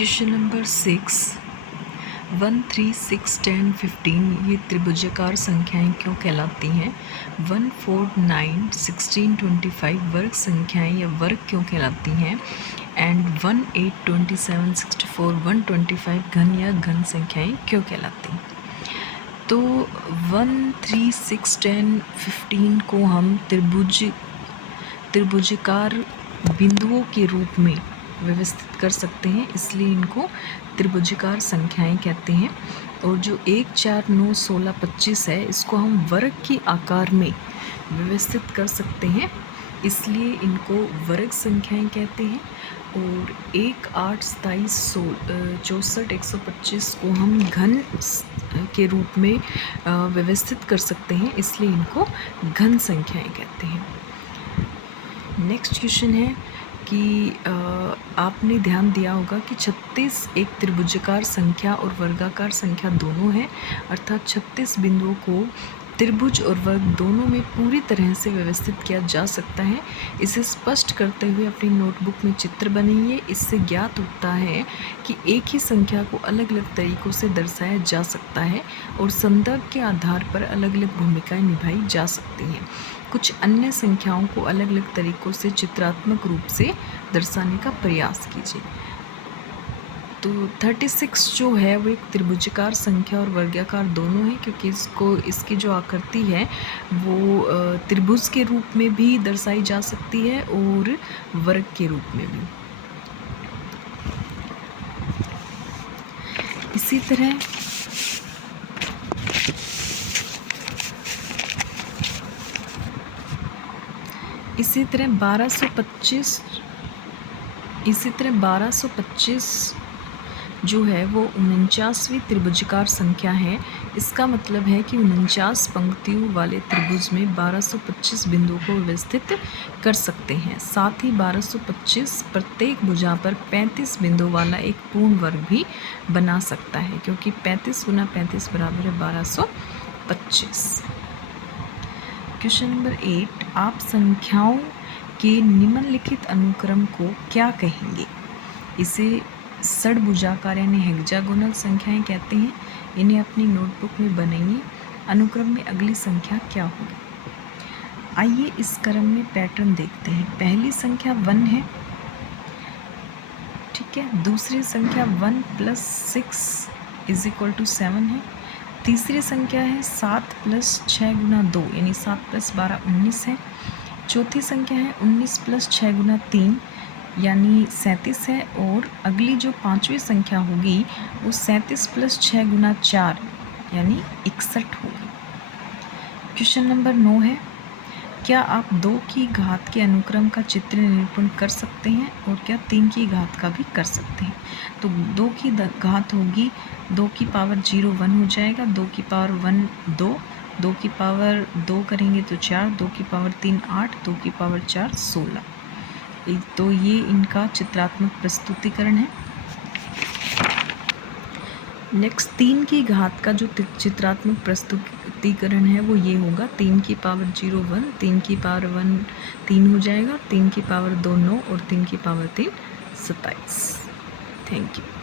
Question number 6, 1, 3, 6, 10, 15 ये त्रिभुजाकार संख्याएं क्यों कहलाती हैं? 1, 4, 9, 16, 25 वर्ग संख्याएं या वर्ग क्यों कहलाती हैं? एंड 1, 8, 27, 64, 125 घन या घन संख्याएं क्यों कहलाती हैं? तो 1, 3, 6, 10, 15 को हम त्रिभुजाकार बिंदुओं के रूप में व्यवस्थित कर सकते हैं, इसलिए इनको त्रिभुजाकार संख्याएं कहते हैं। और जो 1, 4, 9, 16, 25 है, इसको हम वर्ग के आकार में व्यवस्थित कर सकते हैं, इसलिए इनको वर्ग संख्याएं कहते हैं। और 1, 8, 27, 64, 125 को हम घन के रूप में व्यवस्थित कर सकते हैं, इसलिए इनको घन संख्याएं कहते हैं। नेक्स्ट क्वेश्चन है कि आपने ध्यान दिया होगा कि 36 एक त्रिभुजाकार संख्या और वर्गाकार संख्या दोनों है, अर्थात 36 बिंदुओं को त्रिभुज और वर्ग दोनों में पूरी तरह से व्यवस्थित किया जा सकता है। इसे स्पष्ट करते हुए अपनी नोटबुक में चित्र बनाइए। इससे ज्ञात होता है कि एक ही संख्या को अलग अलग तरीक़ों से दर्शाया जा सकता है और संदर्भ के आधार पर अलग अलग भूमिकाएं निभाई जा सकती हैं। कुछ अन्य संख्याओं को अलग अलग तरीक़ों से चित्रात्मक रूप से दर्शाने का प्रयास कीजिए। तो 36 जो है वो एक त्रिभुजाकार संख्या और वर्गाकार दोनों है, क्योंकि इसकी जो आकृति है वो त्रिभुज के रूप में भी दर्शाई जा सकती है और वर्ग के रूप में भी। इसी तरह इसी तरह 1225 जो है वो 49वीं त्रिभुजाकार संख्या है। इसका मतलब है कि 49 पंक्तियों वाले त्रिभुज में 1225 बिंदुओं को व्यवस्थित कर सकते हैं। साथ ही 1225 प्रत्येक भुजा पर 35 बिंदुओं वाला एक पूर्ण वर्ग भी बना सकता है, क्योंकि 35 गुना 35 बराबर है 1225। क्वेश्चन नंबर 8, आप संख्याओं के निम्नलिखित अनुक्रम को क्या कहेंगे? इसे षड्भुजाकार यानी हेक्सागोनल संख्याएं कहते हैं। इन्हें अपनी नोटबुक में बनाइए। अनुक्रम में अगली संख्या क्या होगी? आइए इस क्रम में पैटर्न देखते हैं। पहली संख्या 1 है, ठीक है। दूसरी संख्या 1 + 6 = 7 है। तीसरी संख्या है 7 + 6 × 2 यानी 7 + 12 19 है। चौथी संख्या है 19 + 6 × 3 यानी 37 है। और अगली जो पांचवी संख्या होगी वो 37 + 6 × 4 यानी 61 होगी। क्वेश्चन नंबर 9 है, क्या आप 2 की घात के अनुक्रम का चित्र निरूपण कर सकते हैं और क्या 3 की घात का भी कर सकते हैं? तो 2 की घात होगी 2 की पावर 0 1 हो जाएगा, 2 की पावर 1 2, 2 की पावर 2 करेंगे तो 4, 2 की पावर 3 8, 2 की पावर 4 16। तो ये इनका चित्रात्मक प्रस्तुतिकरण है। नेक्स्ट 3 की घात का जो चित्रात्मक प्रस्तुतिकरण है वो ये होगा। 3 की पावर 0 1, 3 की पावर 1 3 हो जाएगा, 3 की पावर 2 9 और 3 की पावर 3 27। Thank you.